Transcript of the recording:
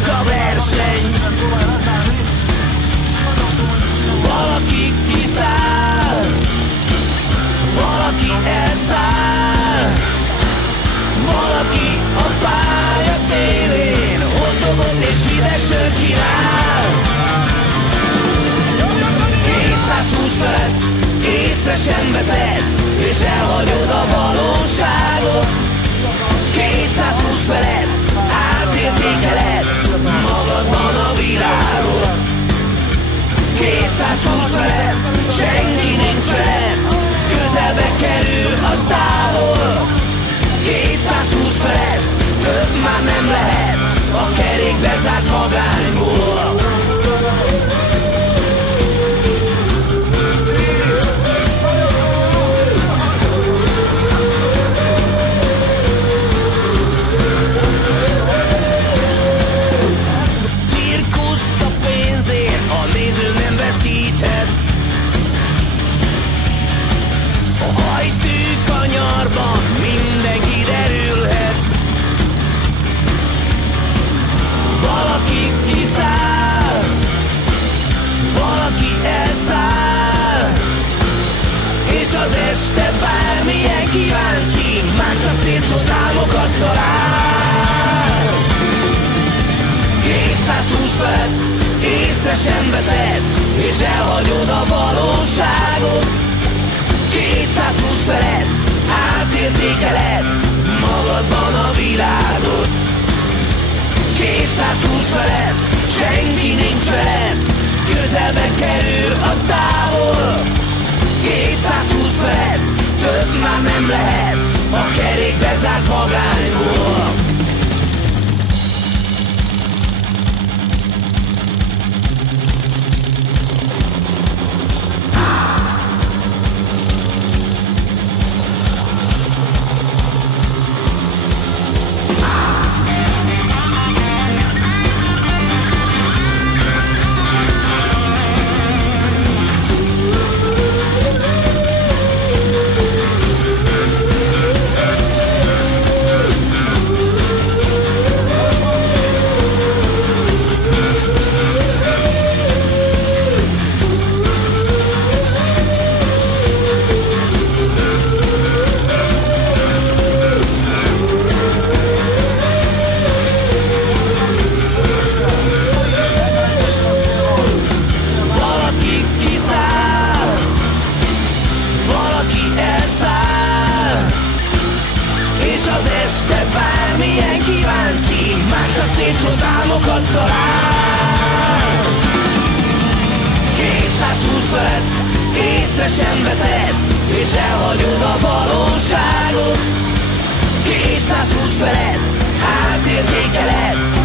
folyik a verseny. Valaki kiszáll, valaki elszáll, valaki a pálya szélén hotdogot és hideg sört kínál. 220 felett észre sem veszed, és elhagyod a valóságot. 220 felett átértékeled magadban a világot. 220 felett senki nincs veled, közelbe kerül a távol. 220 felett több már nem lehet a kerékbe zárt magányból. Cirkuszt a pénzért a néző nem veszíthet. A hajtű kanyarban mindenki derülhet. Valaki kiszáll, valaki elszáll, és az este bármilyen kíváncsi már csak szétszórt álmokat talál. 220 felett észre sem veszed, és elhagyod a valóságot. 220 felett átértékeled magadban a világot. 220 felett senki nincs veled, közelbe kerül a távol. 220 felett több már nem lehet a kerékbe zárt magányból. Szétszórt álmokat talál. 220 felett észre sem veszed, és elhagyod a valóságot. 220 felett átértékeled